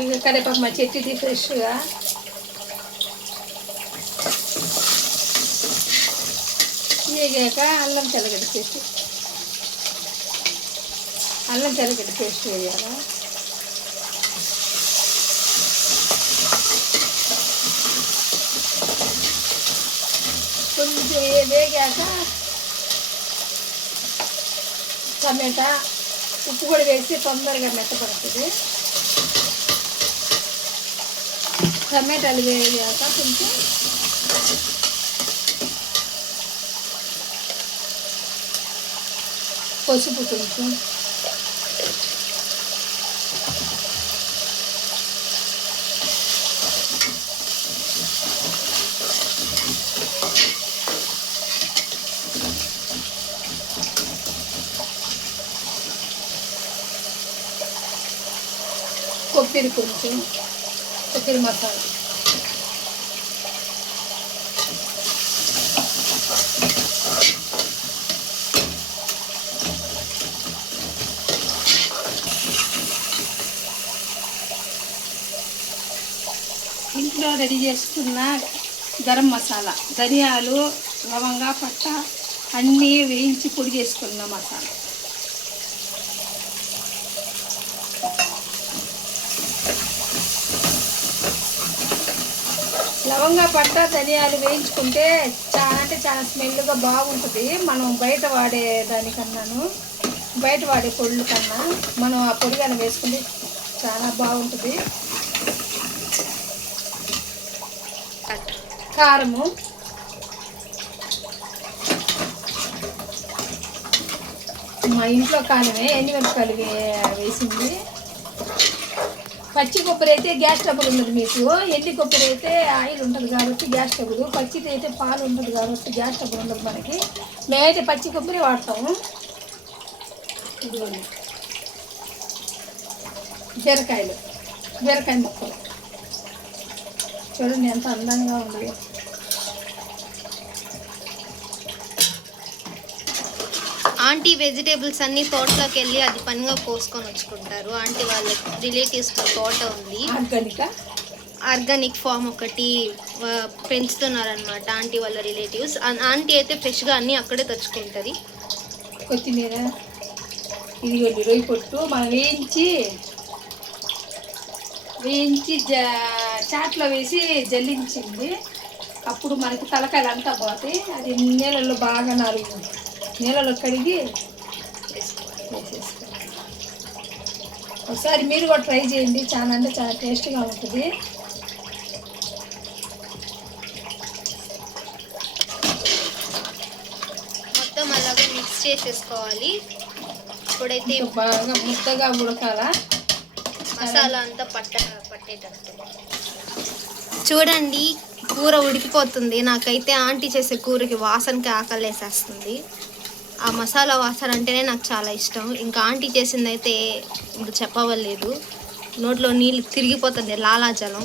ఇక కరేపాకు మా చెట్టుది ఫ్రెష్గా వేగాక అల్లం తెల్లగడ్డ పేస్ట్ అల్లం తెల్లగడ్డ పేస్ట్ వేయాలా కొంచెం వేగాక టమాటా ఉప్పు కూడా వేసి తొందరగా మెత్తపడుతుంది టమాటాలు వేగాక కొంచెం పసుపు కొంచెం కొబ్బరి కొంచెం కొబ్బరి మసాలా ఇంట్లో రెడీ చేసుకున్న గరం మసాలా ధనియాలు లవంగా పట్ట అన్నీ వేయించి పొడి చేసుకున్న మసాలా. లవంగా పట్ట ధనియాలు వేయించుకుంటే చాలా అంటే చాలా స్మెల్గా బాగుంటుంది. మనం బయట వాడే దానికన్నాను. బయట వాడే పొళ్ళు కన్నా మనం ఆ పొడి కానీ వేసుకుంటే చాలా బాగుంటుంది. కారము. మా ఇంట్లో కాలమే ఎన్ని మిరపకాయలు వేసింది? పచ్చి కొబ్బరి అయితే గ్యాస్ ట్రబుల్ ఉండదు మీకు. ఎండి కొబ్బరి అయితే ఆయిల్ ఉంటుంది కాబట్టి గ్యాస్ ట్రబుల్. పచ్చిది అయితే పాలు ఉంటుంది కాబట్టి గ్యాస్ ట్రబుల్ ఉండదు మనకి. మేమైతే పచ్చి కొబ్బరి వాడతాము ఇదిగోండి. బీరకాయలు. బీరకాయ మొక్కలు. చూడండి ఎంత అందంగా ఉంది. ఆంటీ వెజిటేబుల్స్ అన్ని తోటలోకి వెళ్ళి అది పనిగా కోసుకొని వచ్చుకుంటారు. ఆంటీ వాళ్ళ రిలేటివ్స్ తోట ఉంది. ఆర్గానిక్? ఆర్గానిక్ ఫామ్ ఒకటి పెంచుతున్నారనమాట ఆంటీ వాళ్ళ రిలేటివ్స్ ఆంటీ అయితే ఫ్రెష్గా అన్నీ అక్కడే తెచ్చుకుంటుంది. కొత్తిమీర ఇదిగోండి రొయ్యి పొట్టు. మనం వేయించి వేయించి జ చాట్లో వేసి జల్లించింది. అప్పుడు మనకి తలకాయలు అంతా పోతాయి. అది నీళ్ళల్లో బాగా నాలుగు నీళ్ళలో కడిగి వేసేసుకోవాలి ఒకసారి మీరు కూడా ట్రై చేయండి. చాలా అంటే చాలా టేస్ట్గా ఉంటుంది. మొత్తం అలాగే మిక్స్ చేసేసుకోవాలి. ఇప్పుడైతే బాగా ముద్దగా ఉడకాల? మసాలా అంతా పట్ట పట్టేటట్టు. చూడండి కూర ఉడికిపోతుంది. నాకైతే ఆంటీ చేసే కూరకి వాసనకి ఆకలేసేస్తుంది. ఆ మసాలా వాసన అంటేనే నాకు చాలా ఇష్టం. ఇంకా ఆంటీ చేసిందైతే ఇప్పుడు ఇంకా చెప్పవలేదు. నోట్లో నీళ్ళు తిరిగిపోతుంది లాలాజలం.